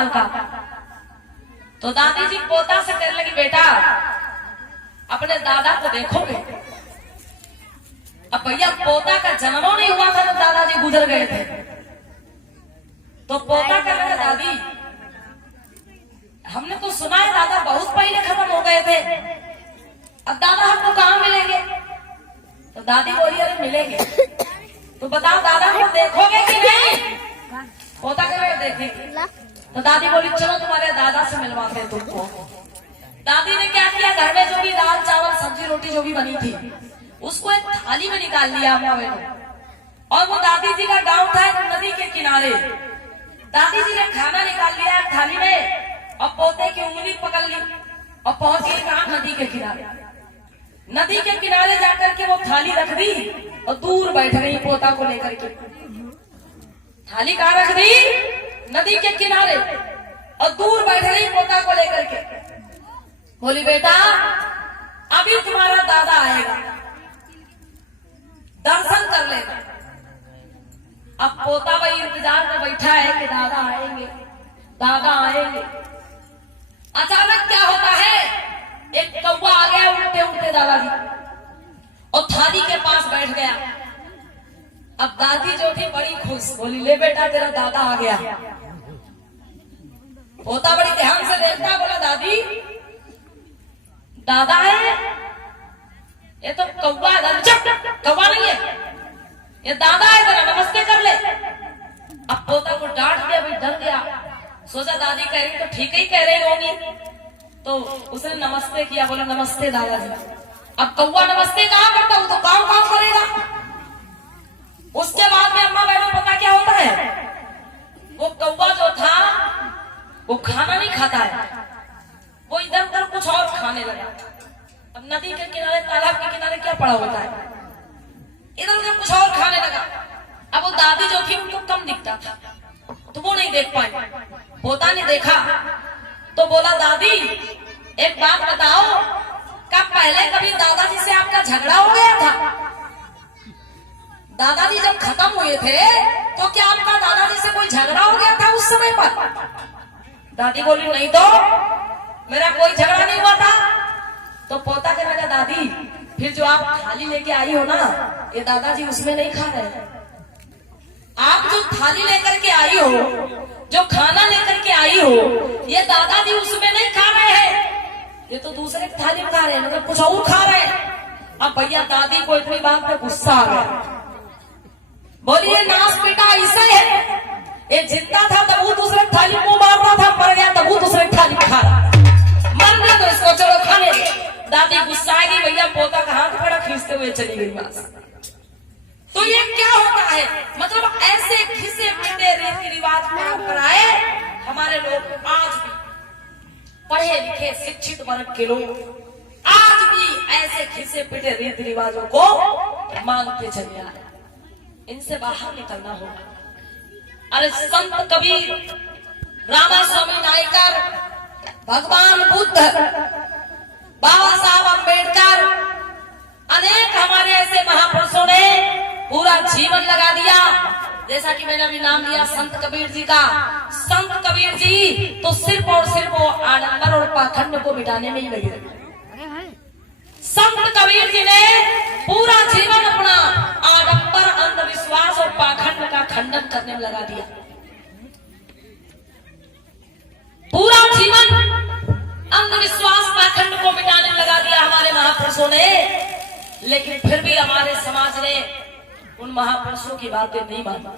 साल का। तो दादी जी पोता से कहने लगी, बेटा अपने दादा को देखोगे? अब भैया पोता का जन्म नहीं हुआ था जब दादाजी गुजर गए थे। तो पोता कहने लगा, दादी हमने तो सुना है दादा बहुत पहले खत्म हो गए थे, अब दादा हमको कहाँ मिलेंगे? तो दादी बोली, अरे मिलेंगे। तो बताओ दादा को देखोगे कि नहीं? पोता कह रहे देखेंगे। तो दादी बोली, चलो तुम्हारे दादा से मिलवाते तुमको। दादी ने क्या किया, घर में जो भी दाल चावल सब्जी रोटी जो भी बनी थी उसको एक थाली में निकाल लिया अम्मा बहनों। और वो दादी जी का गांव था एक नदी के किनारे। दादी जी ने खाना निकाल लिया एक थाली में और पोते की उंगली पकड़ ली और पहुंच गई कहां? नदी के किनारे। नदी के किनारे जाकर के वो थाली रख दी और दूर बैठ गई पोता को लेकर के। थाली कहां रख दी? नदी के किनारे, और दूर बैठ गई पोता को लेकर के। बोली, बेटा अभी तुम्हारा दादा आएगा, दर्शन कर लेगा। अब पोता वही इंतजार में बैठा है कि दादा आएंगे, दादा आएंगे। अचानक क्या होता है, एक कौवा आ गया उड़ते उड़ते दादाजी और थाली के पास बैठ गया। अब दादी जो थी बड़ी खुश, बोली, ले बेटा तेरा दादा आ गया। पोता बड़ी ध्यान से देखता, बोला, दादी दादा है? ये तो कौवा है। कौवा नहीं है, ये दादा है, जरा नमस्ते कर ले। अब पोता को डांट दिया, भाई डर गया, सोचा दादी कह रही तो ठीक ही कह रही होगी। तो उसने नमस्ते किया, बोला, नमस्ते दादाजी। अब कौवा नमस्ते कहाँ करता, वो तो काम काम करेगा। उसके बाद में अम्मा बहनों पता क्या होता है, वो कौवा जो था वो खाना नहीं खाता है, वो इधर उधर कुछ और खाने लगा। अब नदी के किनारे तालाब के किनारे क्या पड़ा होता है, इधर उधर कुछ और खाने लगा। अब वो दादी जो थी उनको कम दिखता था तो वो नहीं देख पाई। पोता ने देखा तो बोला, दादी एक बात बताओ, क्या पहले कभी दादाजी से आपका झगड़ा हो गया था? दादाजी जब खत्म हुए थे तो क्या आपका दादाजी से कोई झगड़ा हो गया था उस समय पर? दादी बोली, नहीं तो मेरा कोई झगड़ा नहीं हुआ था। तो पोता कहने लगा, दादी फिर जो आप थाली लेके आई हो ना, ये दादाजी उसमें नहीं खा रहे। आप जो थाली लेकर के आई हो, जो खाना लेकर के आई हो, ये दादाजी उसमें नहीं खा रहे हैं, ये तो दूसरे थाली में खा रहे हैं, मतलब कुछ और खा रहे हैं। अब भैया दादी को इतनी बात पे गुस्सा आ गया, बोलिए नाश बेटा ऐसा है, ये जिंदा था तब वो दूसरे थाली मुंह मारता था, मर गया तब वो दूसरे थाली में खा रहा, मरने तो इसको, चलो खाने दे। दादी गुस्सा आई, भैया पोता का हाथ खड़ा खींचते हुए चली गई वहां। तो ये क्या होता है, मतलब ऐसे घिसे पिटे रीति रिवाज परंपराएं हमारे लोग आज भी, पढ़े लिखे शिक्षित वर्ग के लोग आज भी ऐसे घिसे पिटे रीति रिवाजों को मानते चले आ रहे। इनसे बाहर निकलना होगा। अरे संत कबीर, रामा स्वामी नायकर, भगवान बुद्ध, बाबा साहब अम्बेडकर, अनेक हमारे ऐसे महापुरुषों ने पूरा जीवन लगा दिया। जैसा कि मैंने अभी नाम लिया संत कबीर जी का। संत कबीर जी तो सिर्फ और सिर्फ वो आडंबर और पाखंड को मिटाने में ही लगे रहे। संत कबीर जी ने पूरा जीवन अपना आडंबर, अंधविश्वास और पाखंड का खंडन करने में लगा दिया। पूरा जीवन अंधविश्वास पाखंड को मिटाने में लगा दिया हमारे महापुरुषों ने। लेकिन फिर भी हमारे समाज ने उन महापुरुषों की बातें नहीं मानी।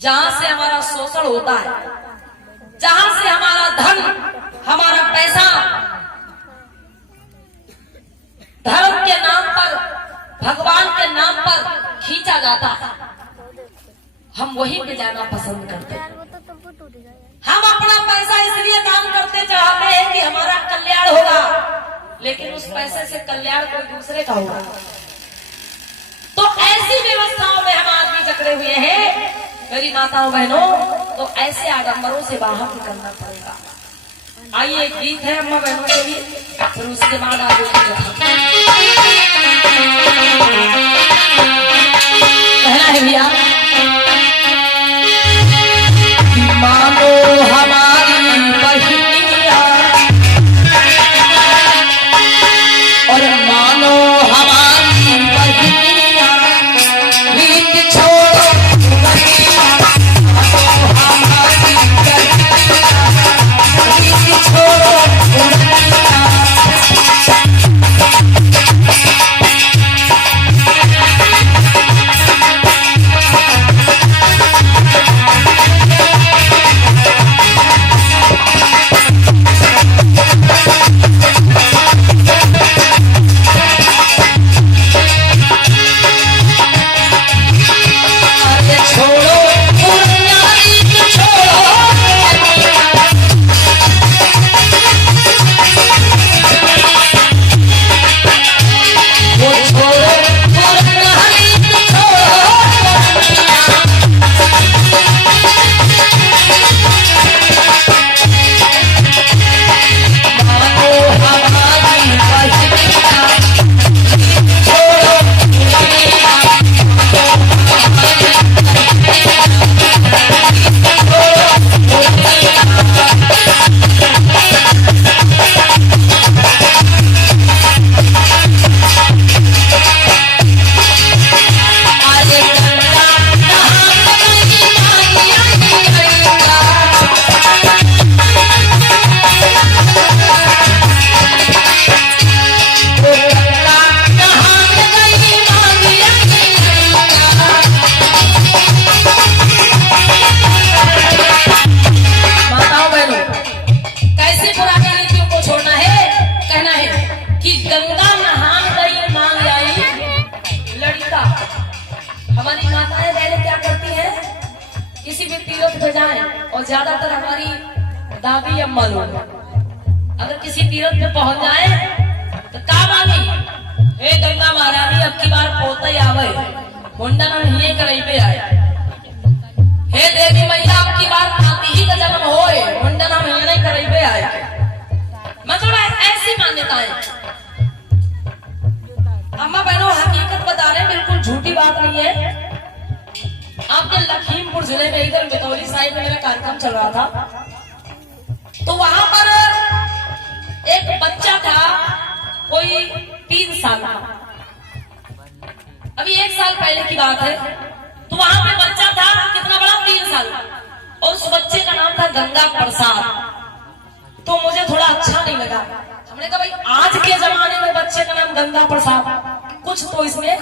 जहां से हमारा शोषण होता है, जहां से हमारा धन, हमारा पैसा धर्म के नाम पर, भगवान के नाम पर खींचा जाता है, हम वहीं पे जाना पसंद करते हैं। हम अपना पैसा इसलिए दान करते चाहते हैं कि हमारा कल्याण होगा, लेकिन उस पैसे से कल्याण कोई दूसरे का होगा। तो ऐसी व्यवस्थाओं में हम आज भी जकड़े हुए हैं मेरी माताओं बहनों। तो ऐसे आडंबरों से बाहर निकलना पड़ेगा। आइए एक गीत है अम्मा बहनों के लिए, फिर उसके बाद आगे कहना है भैया, मानो किसी भी तीर्थ पे जाए, और ज्यादातर हमारी दादी अम्मा लोग अगर किसी तीर्थ पे पहुंच जाए तो का मांगी, हे गंगा महारानी अब की बार पोता ही आवे, मुंडन हम हिये करई पे आए। हे देवी मैया अब की बार नाती ही का जन्म होए, मुंडन हम हिये करई पे आए। मतलब ऐसी मान्यताएं। अम्मा बहनों हकीकत बता रहे हैं, बिल्कुल झूठी बात नहीं है। आपके लखीमपुर जिले में इधर बितौली साइड में मेरा कार्यक्रम चल रहा था, तो वहां पर एक बच्चा था कोई 3 साल का, अभी 1 साल पहले की बात है। तो वहां पे बच्चा था कितना बड़ा, 3 साल, और उस बच्चे का नाम था गंगा प्रसाद। तो मुझे थोड़ा अच्छा नहीं लगा, हमने कहा भाई आज के जमाने में बच्चे का नाम गंगा प्रसाद, कुछ तो इसमें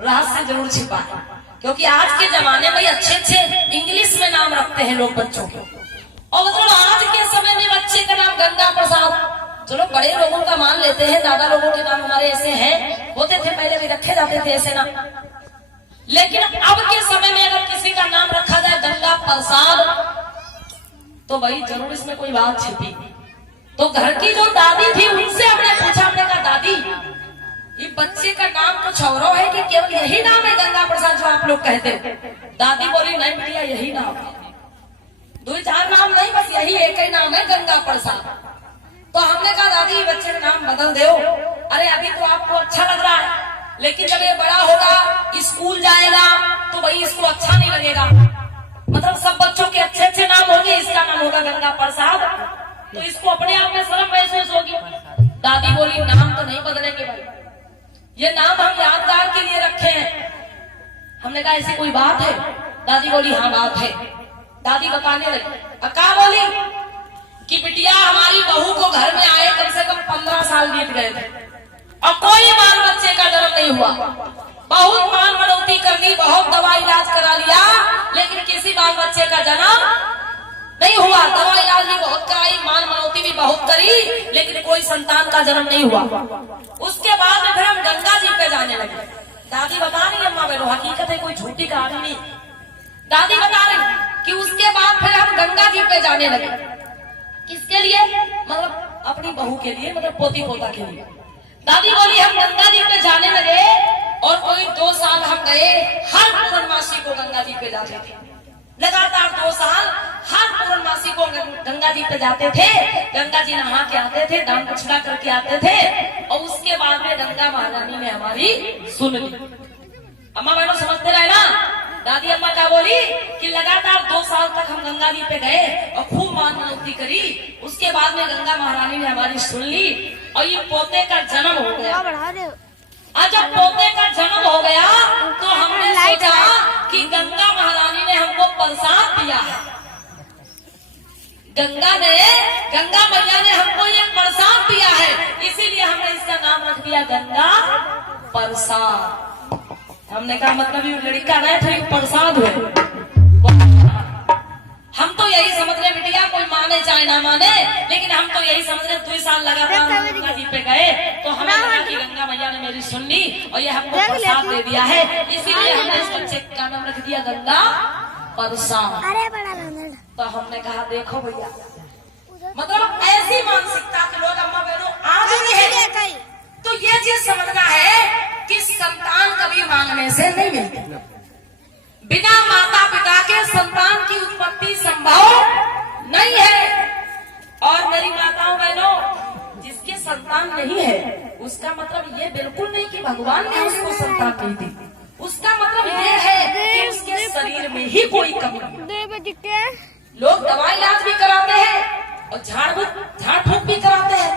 रहस्य जरूर छिपा है, क्योंकि आज के जमाने में अच्छे अच्छे इंग्लिश में नाम रखते हैं लोग बच्चों के, और मतलब आज के समय में बच्चे का नाम गंगा प्रसाद। चलो बड़े लोगों का मान लेते हैं, दादा लोगों के नाम हमारे ऐसे हैं, होते थे पहले भी रखे जाते थे ऐसे नाम, लेकिन अब के समय में अगर किसी का नाम रखा जाए गंगा प्रसाद तो भाई जरूर इसमें कोई बात छिपी। तो घर की जो दादी थी उनसे हमने पूछा, हमने कहा दादी ये बच्चे का नाम कुछ और है कि केवल यही नाम है गंगा प्रसाद जो आप लोग कहते हो? दादी बोली नहीं बिटिया यही नाम है, 2-4 नाम नहीं, बस यही एक ही नाम है गंगा प्रसाद। तो हमने कहा दादी बच्चे का नाम बदल दो। अरे अभी तो आपको अच्छा लग रहा है, लेकिन जब ये बड़ा होगा स्कूल जाएगा तो भाई इसको अच्छा नहीं लगेगा। मतलब सब बच्चों के अच्छे अच्छे नाम होंगे, इसका नाम होगा गंगा प्रसाद, तो इसको अपने आप में शर्म महसूस होगी। दादी बोली नाम तो नहीं बदलेंगे भाई, ये नाम हम यादगार के लिए रखे हैं। हमने कहा ऐसी कोई बात है? दादी बोली हाँ बात है। दादी बताने लगी, अक्का बोली कि बिटिया हमारी बहू को घर में आए कम से कम 15 साल बीत गए थे और कोई बाल बच्चे का जन्म नहीं हुआ। बहुत मान मनौती कर ली, बहुत दवा इलाज करा लिया, लेकिन किसी बाल बच्चे का जन्म नहीं हुआ। दवा इलाज भी बहुत कराई, मान मनौती भी बहुत करी, लेकिन कोई संतान का जन्म नहीं हुआ। उसके बाद में फिर हम गंगा जी पे जाने लगे। दादी बता रही अम्मा बहनों, हकीकत है, कोई झूठी कहानी नहीं। दादी बता रही कि उसके बाद फिर हम गंगा जी पे जाने लगे। किसके लिए? मतलब अपनी बहू के लिए, मतलब पोती पोता के लिए। दादी बोली हम गंगा जी पे जाने लगे और कोई 2 साल हम गए, हर पूर्णमासी को गंगा जी पे जाते थे। लगातार 2 साल हर पूर्णमासी को गंगा जी पे जाते थे। गंगा जी नहा के आते थे, दान दक्षिणा करके आते थे, और उसके बाद में गंगा महारानी ने हमारी सुन ली। अम्मा बहनों समझते रहे ना। दादी अम्मा क्या बोली कि लगातार 2 साल तक हम गंगा जी पे गए और खूब मान मनौती करी। उसके बाद में गंगा महारानी ने हमारी सुन ली और ये पोते का जन्म हो गया। और जब पोते का जन्म हो गया तो हमने सोचा कि गंगा महारानी ने हमको प्रसाद दिया है, गंगा मैया ने हमको ये प्रसाद दिया है, इसीलिए हमने इसका नाम रख दिया गंगा प्रसाद। हमने कहा मतलब ये लड़का नहीं था, ये प्रसाद है। हम तो यही समझ रहे बिटिया, कोई माने चाहे ना माने, लेकिन हम तो यही समझ रहे 2 साल लगातार गंगा जी पे गए तो हमें लगा कि गंगा मैया ने मेरी सुन ली और ये हमको प्रसाद दे दिया है, इसीलिए हमने इस बच्चे का नाम रख दिया गंगा प्रसाद। तो हमने कहा देखो भैया, मतलब ऐसी मानसिकता के लोग अम्मा बहनों आज भी है। तो ये चीज समझना है कि संतान कभी मांगने से नहीं मिलती। बिना माता पिता के संतान की उत्पत्ति संभव नहीं है। और मेरी माताओं बहनों, जिसके संतान नहीं है उसका मतलब ये बिल्कुल नहीं कि भगवान ने उसको संतान नहीं दी। उसका मतलब ये है कि उसके शरीर में ही कोई कमी है। लोग दवाई इलाज भी कराते हैं और झाड़ फूक भी कराते हैं,